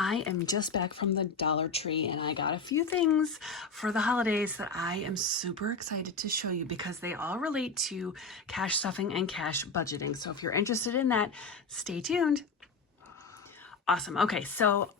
I am just back from the Dollar Tree and I got a few things for the holidays that I am super excited to show you because they all relate to cash stuffing and cash budgeting. So if you're interested in that, stay tuned. Awesome. Okay, so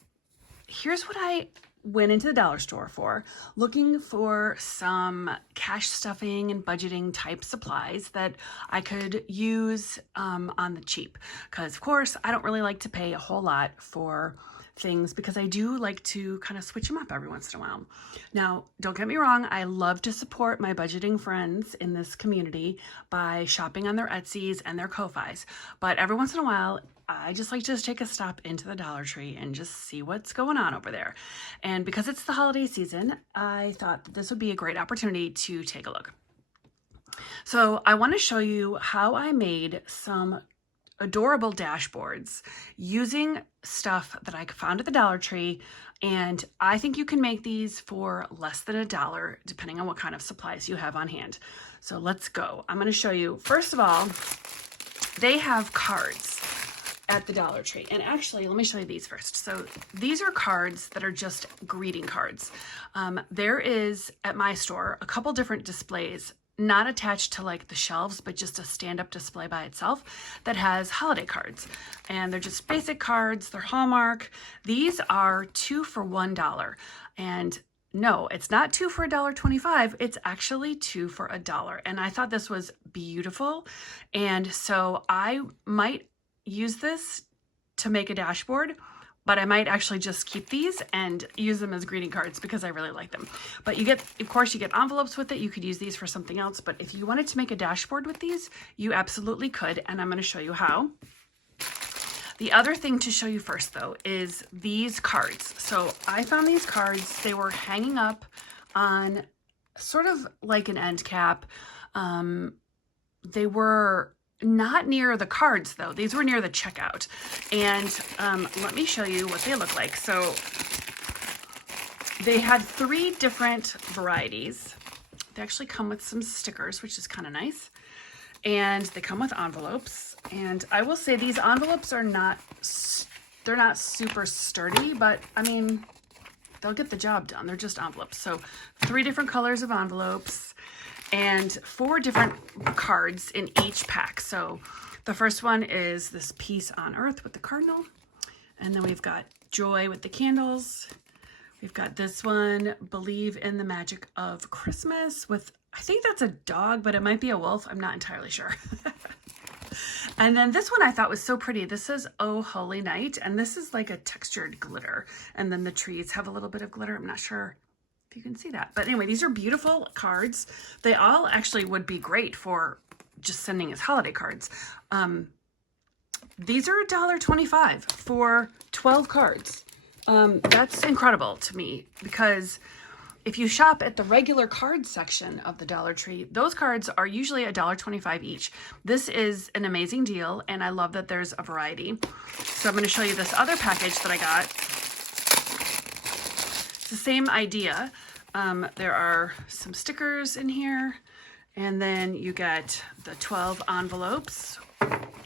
here's what I went into the dollar store for, looking for some cash stuffing and budgeting type supplies that I could use on the cheap. Because of course, I don't really like to pay a whole lot for things because I do like to kind of switch them up every once in a while. Now, don't get me wrong, I love to support my budgeting friends in this community by shopping on their Etsy's and their Ko-Fi's. But every once in a while, I just like to just take a stop into the Dollar Tree and just see what's going on over there. And because it's the holiday season, I thought that this would be a great opportunity to take a look. So I want to show you how I made some adorable dashboards using stuff that I found at the Dollar Tree, and I think you can make these for less than $1 depending on what kind of supplies you have on hand. So let's go. I'm going to show you, first of all, they have cards at the Dollar Tree. And actually, let me show you these first. So these are cards that are just greeting cards. There is, at my store, a couple different displays, not attached to like the shelves, but just a stand-up display by itself that has holiday cards. And they're just basic cards, they're Hallmark. These are 2 for $1. And no, it's not 2 for $1.25. It's actually 2 for $1. And I thought this was beautiful. And so I might use this to make a dashboard, but I might actually just keep these and use them as greeting cards because I really like them. But you get, of course, you get envelopes with it. You could use these for something else, but if you wanted to make a dashboard with these, you absolutely could, and I'm going to show you how. The other thing to show you first, though, is these cards. So I found these cards. They were hanging up on sort of like an end cap. They were not near the cards, though. These were near the checkout. And let me show you what they look like. So they had 3 different varieties. They actually come with some stickers, which is kind of nice. And they come with envelopes. And I will say these envelopes are they're not super sturdy, but I mean, they'll get the job done. They're just envelopes. So 3 different colors of envelopes and 4 different cards in each pack. So the first one is this Peace on Earth with the cardinal. And then we've got Joy with the candles. We've got this one, Believe in the Magic of Christmas with, I think that's a dog, but it might be a wolf. I'm not entirely sure. And then this one I thought was so pretty. This is Oh Holy Night, and this is like a textured glitter. And then the trees have a little bit of glitter. I'm not sure if you can see that. But anyway, these are beautiful cards. They all actually would be great for just sending as holiday cards. These are $1.25 for 12 cards. That's incredible to me because if you shop at the regular card section of the Dollar Tree, those cards are usually $1.25 each. This is an amazing deal, and I love that there's a variety. So I'm going to show you this other package that I got. It's the same idea. There are some stickers in here, and then you get the 12 envelopes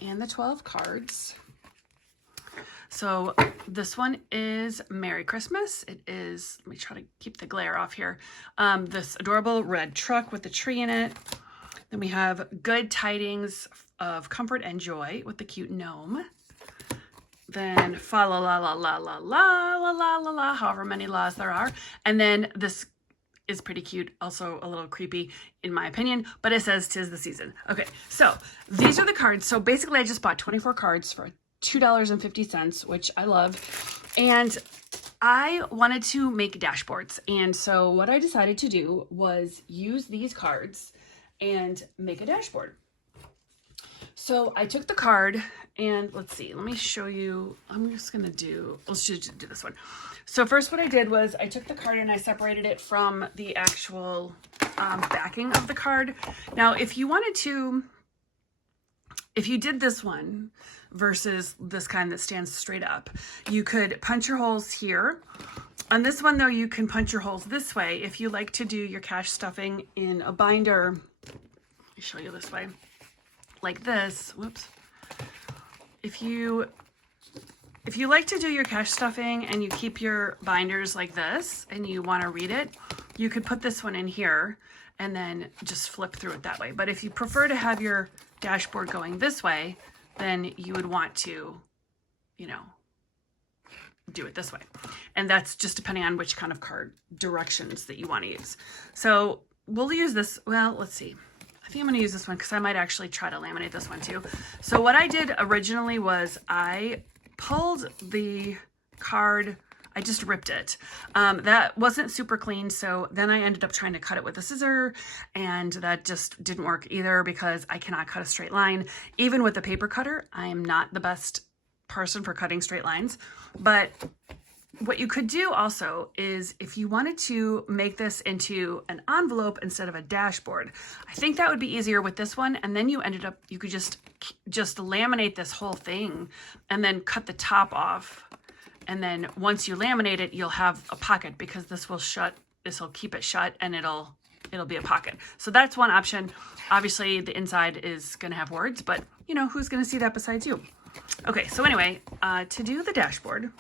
and the 12 cards. So this one is Merry Christmas. It is, let me try to keep the glare off here. This adorable red truck with the tree in it. Then we have Good Tidings of Comfort and Joy with the cute gnome. Then fa la la la la la la la la la la, however many laws there are. And then this is pretty cute, also a little creepy in my opinion, but it says 'tis the season. Okay, so these are the cards. So basically I just bought 24 cards for $2.50, which I love. And I wanted to make dashboards. And so what I decided to do was use these cards and make a dashboard. So I took the card and let's see, let me show you. Let's just do this one. So first what I did was I took the card and I separated it from the actual backing of the card. Now, if you did this one versus this kind that stands straight up, you could punch your holes here. On this one though, you can punch your holes this way. If you like to do your cash stuffing in a binder, let me show you this way, like this, whoops. If you If you like to do your cash stuffing and you keep your binders like this and you want to read it, you could put this one in here and then just flip through it that way. But if you prefer to have your dashboard going this way, then you would want to, you know, do it this way. And that's just depending on which kind of card directions that you want to use. So we'll use this. Well, let's see. I think I'm going to use this one because I might actually try to laminate this one too. So what I did originally was I pulled the card, I just ripped it. That wasn't super clean, so then I ended up trying to cut it with a scissor, and that just didn't work either because I cannot cut a straight line. Even with the paper cutter, I am not the best person for cutting straight lines. But what you could do also is if you wanted to make this into an envelope instead of a dashboard, I think that would be easier with this one. And then you could just laminate this whole thing and then cut the top off. And then once you laminate it, you'll have a pocket because this will keep it shut and it'll be a pocket. So that's one option. Obviously the inside is going to have words, but you know, who's going to see that besides you? Okay. So anyway, to do the dashboard,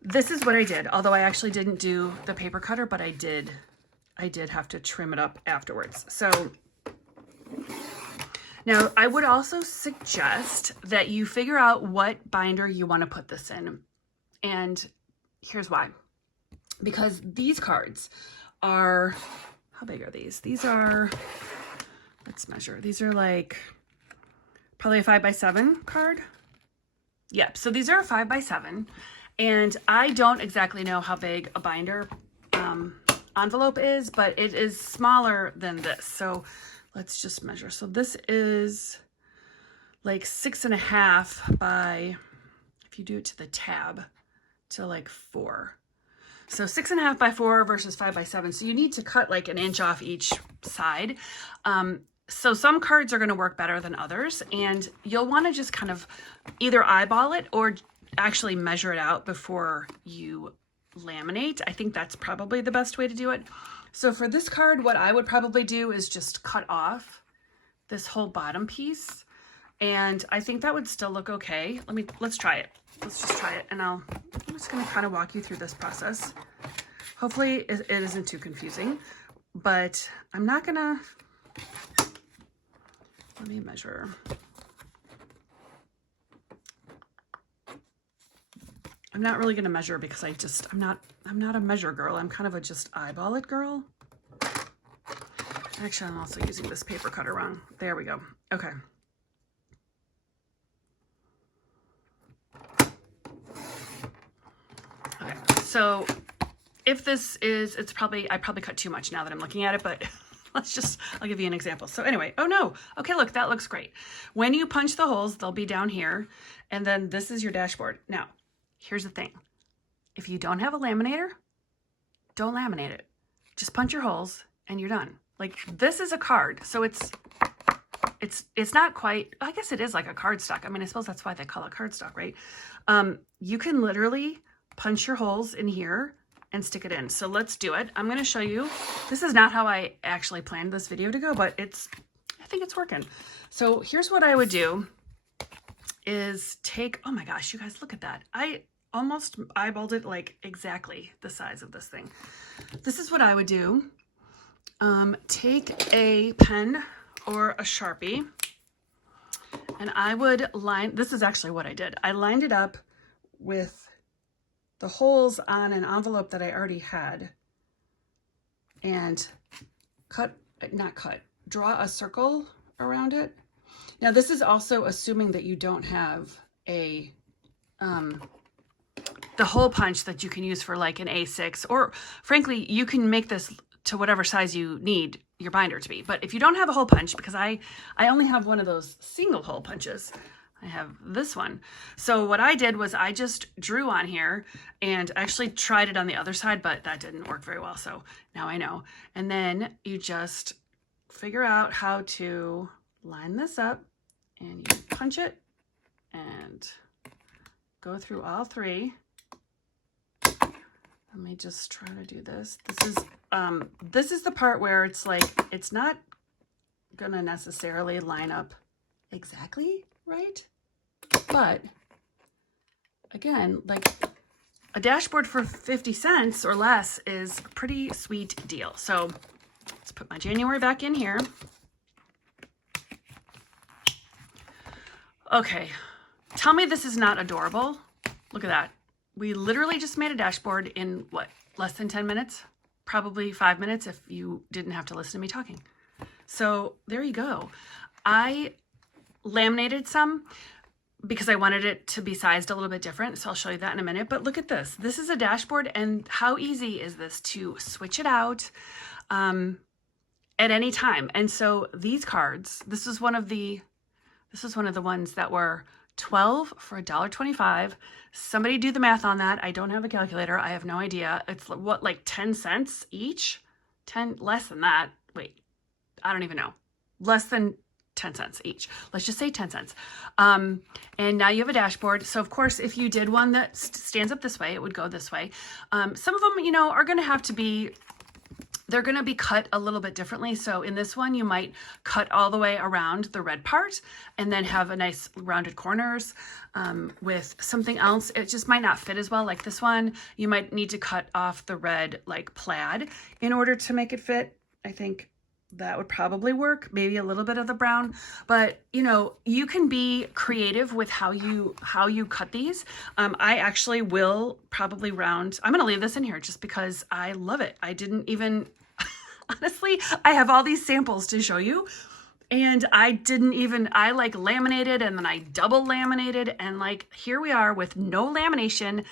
this is what I did. Although I actually didn't do the paper cutter, but I did have to trim it up afterwards. So now I would also suggest that you figure out what binder you want to put this in. And here's why. Because these cards are, how big are these? These are, let's measure. These are like probably a 5x7 card. Yep. So these are a 5x7. And I don't exactly know how big a binder envelope is, but it is smaller than this. So let's just measure. So this is like 6.5 by, if you do it to the tab, to like 4. So 6.5 by 4 versus 5 by 7. So you need to cut like an inch off each side. So some cards are going to work better than others, and you'll want to just kind of either eyeball it or actually measure it out before you laminate. I think that's probably the best way to do it. So for this card, what I would probably do is just cut off this whole bottom piece. And I think that would still look okay. Let's try it. Let's just try it. And I'm just going to kind of walk you through this process. Hopefully it isn't too confusing, but I'm not going to, let me measure. I'm not really going to measure because I'm not a measure girl. I'm kind of a just eyeball it girl. Actually, I'm also using this paper cutter wrong. There we go. Okay. Okay. So if this is, I probably cut too much now that I'm looking at it, but I'll give you an example. So anyway, oh no. Okay, look, that looks great. When you punch the holes, they'll be down here. And then this is your dashboard. Now, here's the thing. If you don't have a laminator, don't laminate it. Just punch your holes and you're done. Like, this is a card. So it's not quite, I guess it is like a cardstock. I mean, I suppose that's why they call it cardstock, right? You can literally punch your holes in here and stick it in. So let's do it. I'm going to show you. This is not how I actually planned this video to go, but I think it's working. So here's what I would do is take, oh my gosh, you guys, look at that. I almost eyeballed it like exactly the size of this thing. This is what I would do. Take a pen or a Sharpie, and I would line, this is actually what I did. I lined it up with the holes on an envelope that I already had and draw a circle around it. Now this is also assuming that you don't have a, the hole punch that you can use for like an A6, or frankly, you can make this to whatever size you need your binder to be. But if you don't have a hole punch, because I only have one of those single hole punches, I have this one. So what I did was I just drew on here and actually tried it on the other side, but that didn't work very well. So now I know. And then you just figure out how to line this up and you punch it and go through all three. Let me just try to do this. This is the part where it's like, it's not gonna necessarily line up exactly right, but again, like a dashboard for 50 cents or less is a pretty sweet deal. So let's put my January back in here. Okay, tell me this is not adorable. Look at that. We literally just made a dashboard in what, less than 10 minutes? Probably 5 minutes if you didn't have to listen to me talking. So there you go. I laminated some because I wanted it to be sized a little bit different. So I'll show you that in a minute. But look at this. This is a dashboard, and how easy is this to switch it out at any time? And so these cards, this is one of the ones that were 12 for $1.25. Somebody do the math on that. I don't have a calculator. I have no idea. It's what, like 10 cents each? 10, less than that. Wait, I don't even know. Less than 10 cents each. Let's just say 10 cents. And now you have a dashboard. So of course, if you did one that stands up this way, it would go this way. Some of them, you know, are going to have to be, they're going to be cut a little bit differently. So in this one, you might cut all the way around the red part and then have a nice rounded corners. With something else, it just might not fit as well. Like this one, you might need to cut off the red like plaid in order to make it fit. I think that would probably work. Maybe a little bit of the brown, but you know, you can be creative with how you cut these. I actually will probably round. I'm going to leave this in here just because I love it. I didn't even, honestly, I have all these samples to show you. And I like laminated and then I double laminated, and like here we are with no lamination,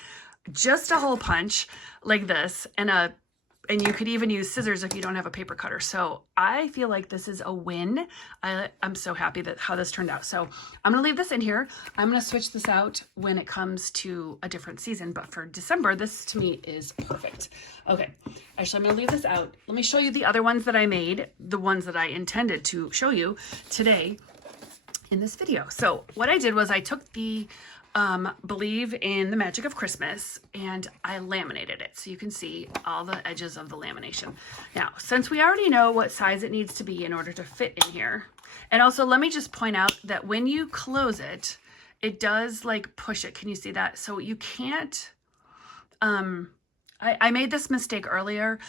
just a hole punch like this, and you could even use scissors if you don't have a paper cutter. So I feel like this is a win. I'm so happy that how this turned out. So I'm gonna leave this in here. I'm gonna switch this out when it comes to a different season, but for December, this to me is perfect. Okay, actually I'm gonna leave this out. Let me show you the other ones that I made, the ones that I intended to show you today in this video. So what I did was I took the Believe in the Magic of Christmas and I laminated it so you can see all the edges of the lamination. Now, since we already know what size it needs to be in order to fit in here, and also let me just point out that when you close it, it does like push it. Can you see that? So you can't, I made this mistake earlier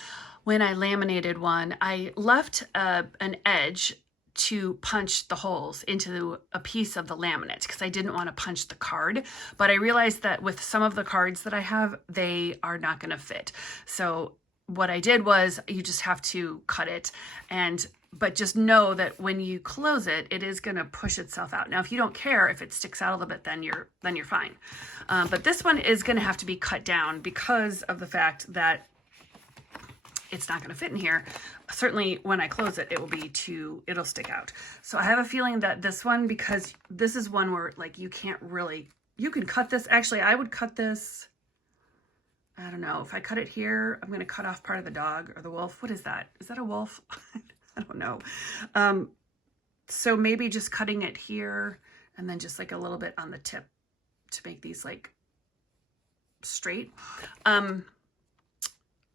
when I laminated one. I left an edge to punch the holes into a piece of the laminate because I didn't want to punch the card, but I realized that with some of the cards that I have, they are not going to fit. So what I did was you just have to cut it, but just know that when you close it, it is going to push itself out. Now, if you don't care if it sticks out a little bit, then you're fine. But this one is going to have to be cut down because of the fact that it's not going to fit in here. Certainly when I close it, it'll stick out. So I have a feeling that this one, because this is one where like you can't really, you can cut this. Actually, I would cut this. I don't know if I cut it here, I'm going to cut off part of the dog or the wolf. What is that? Is that a wolf? I don't know. So maybe just cutting it here and then just like a little bit on the tip to make these like straight.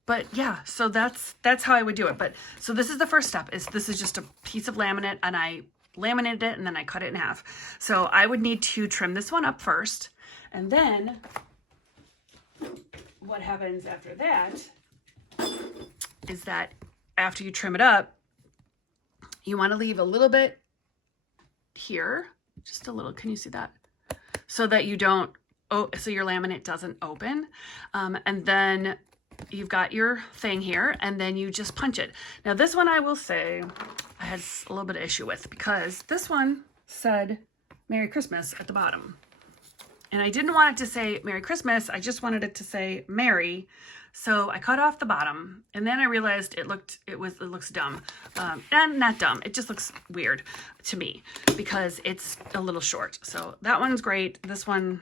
But yeah, so that's how I would do it. But so this is the first step, is this is just a piece of laminate and I laminated it and then I cut it in half. So I would need to trim this one up first. And then what happens after that is that after you trim it up, you want to leave a little bit here, just a little, can you see that? So that you don't, so your laminate doesn't open. And then you've got your thing here and then you just punch it. Now this one I will say I had a little bit of issue with because this one said Merry Christmas at the bottom. And I didn't want it to say Merry Christmas. I just wanted it to say Merry. So I cut off the bottom and then I realized it looks dumb. And not dumb, it just looks weird to me because it's a little short. So that one's great. This one,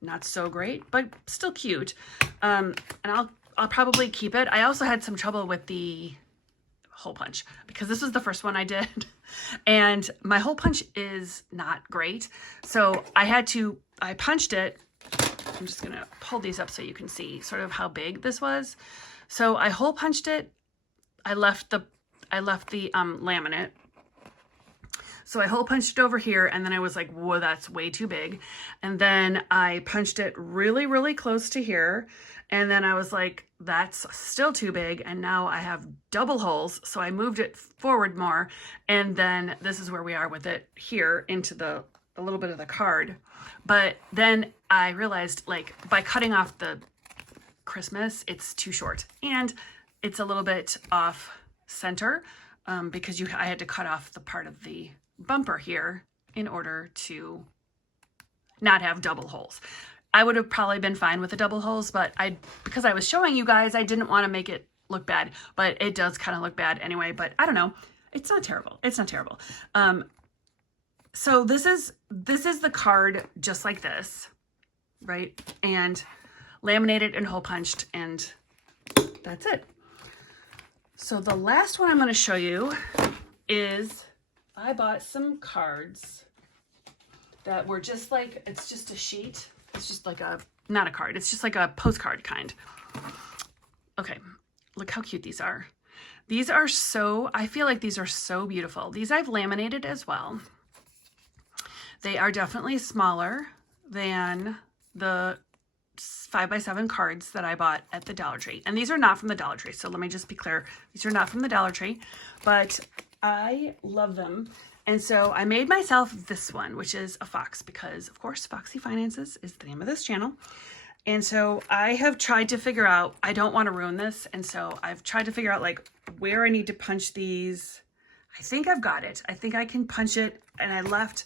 not so great, but still cute. And I'll probably keep it. I also had some trouble with the hole punch because this was the first one I did and my hole punch is not great. So I punched it. I'm just gonna pull these up so you can see sort of how big this was. So I hole punched it. I left the laminate. So I hole punched it over here, and then I was like, whoa, that's way too big. And then I punched it really, really close to here. And then I was like, that's still too big. And now I have double holes. So I moved it forward more. And then this is where we are with it here into a little bit of the card. But then I realized, like, by cutting off the Christmas, it's too short. And it's a little bit off center because I had to cut off the part of the bumper here in order to not have double holes. I would have probably been fine with the double holes, but because I was showing you guys, I didn't want to make it look bad, but it does kind of look bad anyway, but I don't know. It's not terrible. It's not terrible. So this is the card just like this, right? And laminated and hole punched, and that's it. So the last one I'm going to show you is I bought some cards that were just like, it's just a sheet. It's just like not a card. It's just like a postcard kind. Okay, look how cute these are. These are I feel like these are so beautiful. These I've laminated as well. They are definitely smaller than the 5x7 cards that I bought at the Dollar Tree. And these are not from the Dollar Tree. So let me just be clear. These are not from the Dollar Tree, but I love them. And so I made myself this one, which is a fox, because of course, TheFoxyFinances is the name of this channel. And so I have tried to figure out, I don't want to ruin this. And so I've tried to figure out like where I need to punch these. I think I've got it. I think I can punch it. And I left,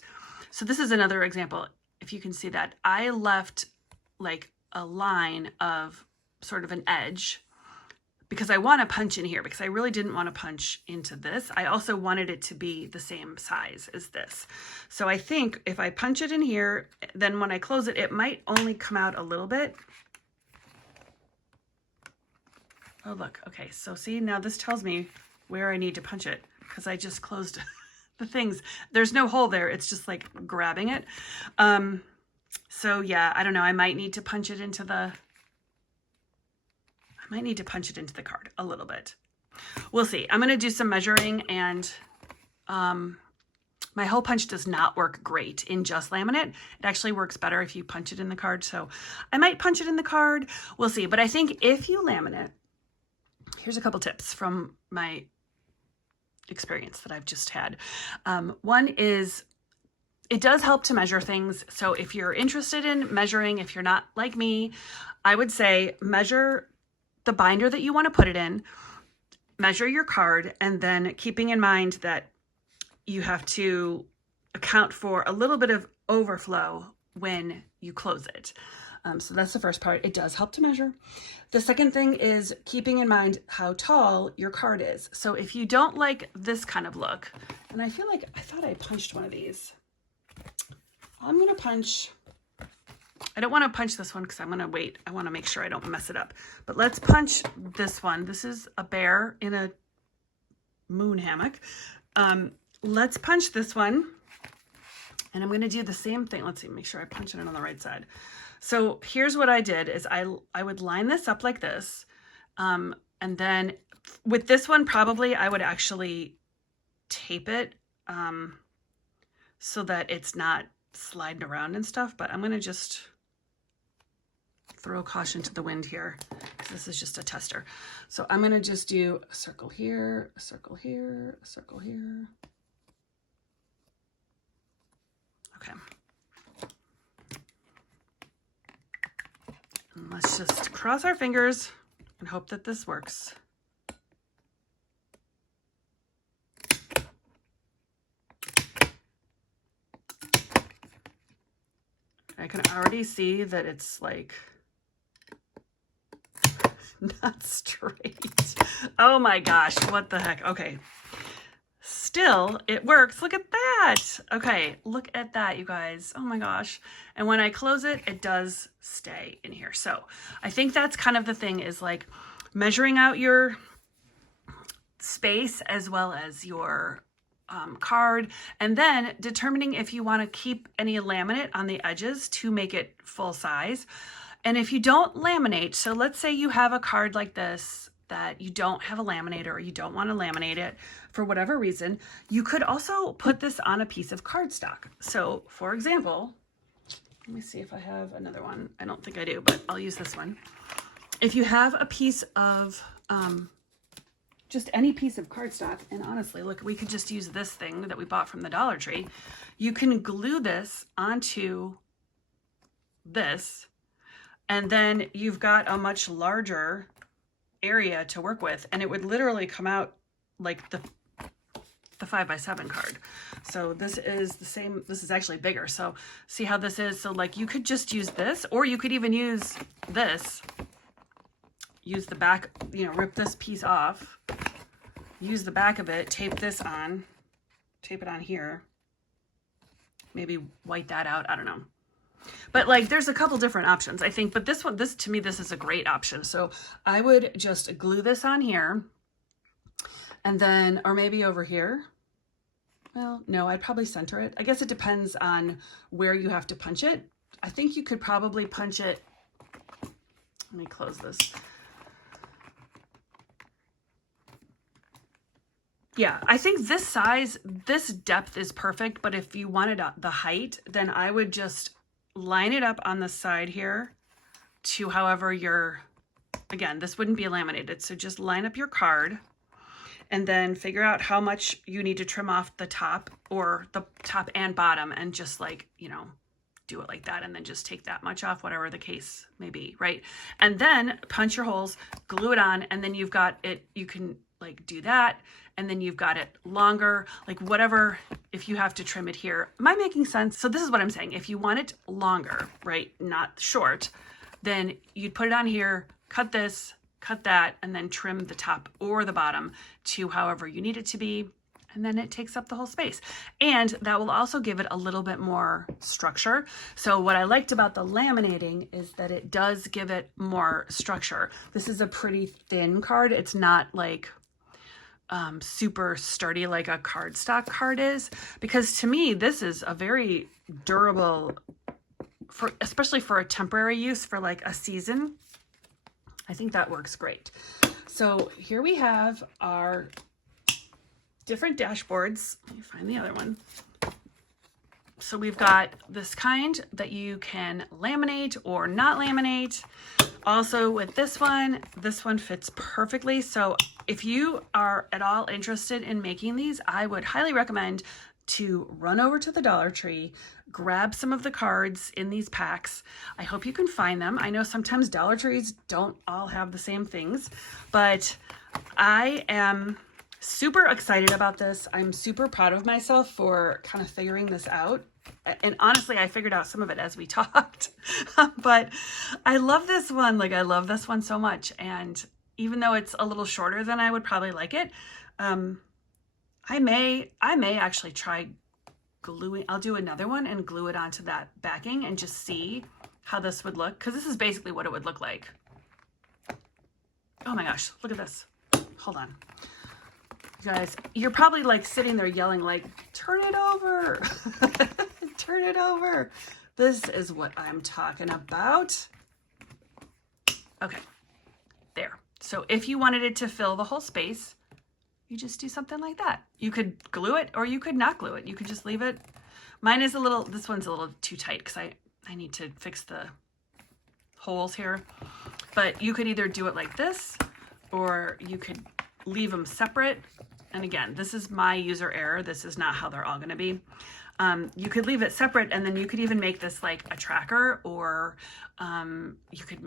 so this is another example. If you can see that, I left like a line of sort of an edge because I want to punch in here, because I really didn't want to punch into this. I also wanted it to be the same size as this. So I think if I punch it in here, then when I close it, it might only come out a little bit. Oh, look. Okay. So see, now this tells me where I need to punch it because I just closed the things. There's no hole there. It's just like grabbing it. So yeah, I don't know. I might need to punch it into the card a little bit. We'll see. I'm going to do some measuring, and my hole punch does not work great in just laminate. It actually works better if you punch it in the card. So I might punch it in the card. We'll see. But I think if you laminate, here's a couple tips from my experience that I've just had. One is it does help to measure things. So if you're interested in measuring, if you're not like me, I would say measure the binder that you want to put it in, measure your card, and then keeping in mind that you have to account for a little bit of overflow when you close it. So that's the first part. It does help to measure. The second thing is keeping in mind how tall your card is. So if you don't like this kind of look, and I feel like I thought I punched one of these. I'm going to punch, I don't want to punch this one because I'm going to wait. I want to make sure I don't mess it up. But let's punch this one. This is a bear in a moon hammock. Let's punch this one. And I'm going to do the same thing. Let's see, make sure I punch it in on the right side. So here's what I did is I would line this up like this. And then with this one, probably I would actually tape it so that it's not sliding around and stuff. But I'm going to just throw caution to the wind here. This is just a tester. So I'm going to just do a circle here, a circle here, a circle here. Okay. And let's just cross our fingers and hope that this works. I can already see that it's like not straight. Oh my gosh, what the heck? Okay. Still, it works. Look at that. Okay, look at that, you guys. Oh my gosh. And when I close it, it does stay in here. So I think that's kind of the thing, is like measuring out your space as well as your card, and then determining if you want to keep any laminate on the edges to make it full size. And if you don't laminate, so let's say you have a card like this that you don't have a laminator or you don't want to laminate it for whatever reason, you could also put this on a piece of cardstock. So for example, let me see if I have another one. I don't think I do, but I'll use this one. If you have a piece of, just any piece of cardstock, and honestly, look, we could just use this thing that we bought from the Dollar Tree. You can glue this onto this, and then you've got a much larger area to work with, and it would literally come out like the 5x7 card. So this is the same, this is actually bigger. So see how this is? So like you could just use this, or you could even use this, use the back, you know, rip this piece off, use the back of it, tape this on, tape it on here, maybe white that out, I don't know. But like there's a couple different options, I think, but this one, this to me, this is a great option. So I would just glue this on here, and then, or maybe over here. Well, no, I'd probably center it. I guess it depends on where you have to punch it. I think you could probably punch it. Let me close this. Yeah, I think this size, this depth is perfect, but if you wanted the height, then I would just line it up on the side here to however you're, again, this wouldn't be laminated, so just line up your card and then figure out how much you need to trim off the top, or the top and bottom, and just like, you know, do it like that, and then just take that much off, whatever the case may be, right? And then punch your holes, glue it on, and then you've got it, you can like do that, and then you've got it longer, like whatever, if you have to trim it here. Am I making sense? So this is what I'm saying. If you want it longer, right, not short, then you'd put it on here, cut this, cut that, and then trim the top or the bottom to however you need it to be. And then it takes up the whole space. And that will also give it a little bit more structure. So what I liked about the laminating is that it does give it more structure. This is a pretty thin card. It's not like super sturdy like a cardstock card is, because to me, this is a very durable, especially for a temporary use for like a season. I think that works great. So here we have our different dashboards. Let me find the other one. So we've got this kind that you can laminate or not laminate. Also with this one fits perfectly. So if you are at all interested in making these, I would highly recommend to run over to the Dollar Tree, grab some of the cards in these packs. I hope you can find them. I know sometimes Dollar Trees don't all have the same things, but I am super excited about this. I'm super proud of myself for kind of figuring this out. And honestly, I figured out some of it as we talked, but I love this one. Like I love this one so much. And even though it's a little shorter than I would probably like it, I may actually try gluing. I'll do another one and glue it onto that backing and just see how this would look. Cause this is basically what it would look like. Oh my gosh, look at this. Hold on. You guys, you're probably like sitting there yelling like, turn it over, turn it over. This is what I'm talking about. Okay, there. So if you wanted it to fill the whole space, you just do something like that. You could glue it or you could not glue it. You could just leave it. Mine is this one's a little too tight because I need to fix the holes here. But you could either do it like this, or you could leave them separate. And again, this is my user error. This is not how they're all going to be. You could leave it separate, and then you could even make this like a tracker, or you could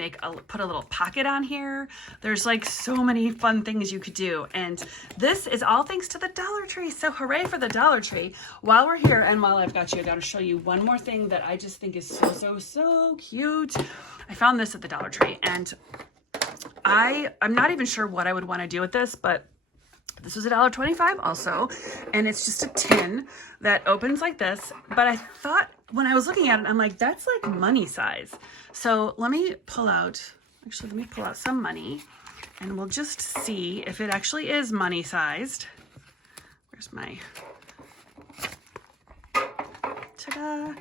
put a little pocket on here. There's like so many fun things you could do. And this is all thanks to the Dollar Tree. So hooray for the Dollar Tree. While we're here and while I've got you, I got to show you one more thing that I just think is so cute. I found this at the Dollar Tree, and I'm not even sure what I would want to do with this, but this was $1.25 also, and it's just a tin that opens like this. But I thought when I was looking at it, I'm like, that's like money size. So let me pull out some money, and we'll just see if it actually is money sized. Where's my, ta-da.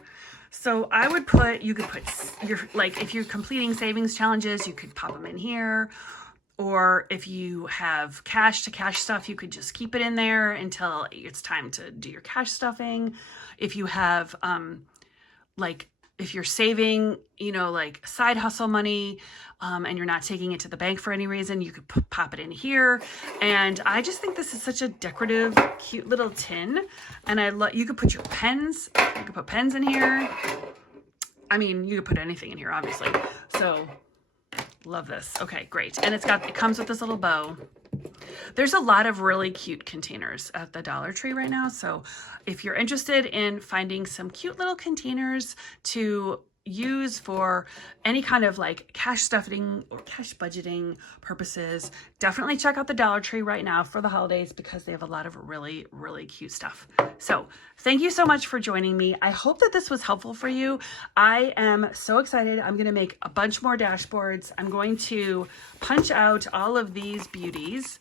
So I would you could put your, like if you're completing savings challenges, you could pop them in here. Or if you have cash to cash stuff, you could just keep it in there until it's time to do your cash stuffing. If you have, like, if you're saving, you know, like side hustle money, and you're not taking it to the bank for any reason, you could pop it in here. And I just think this is such a decorative, cute little tin. And you could put your pens, you could put pens in here. I mean, you could put anything in here, obviously. So love this. Okay, great. And it comes with this little bow. There's a lot of really cute containers at the Dollar Tree right now. So if you're interested in finding some cute little containers to use for any kind of like cash stuffing or cash budgeting purposes, definitely check out the Dollar Tree right now for the holidays because they have a lot of really, really cute stuff. So thank you so much for joining me. I hope that this was helpful for you. I am so excited. I'm going to make a bunch more dashboards. I'm going to punch out all of these beauties.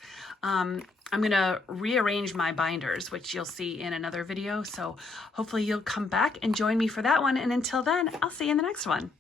I'm going to rearrange my binders, which you'll see in another video. So hopefully you'll come back and join me for that one. And until then, I'll see you in the next one.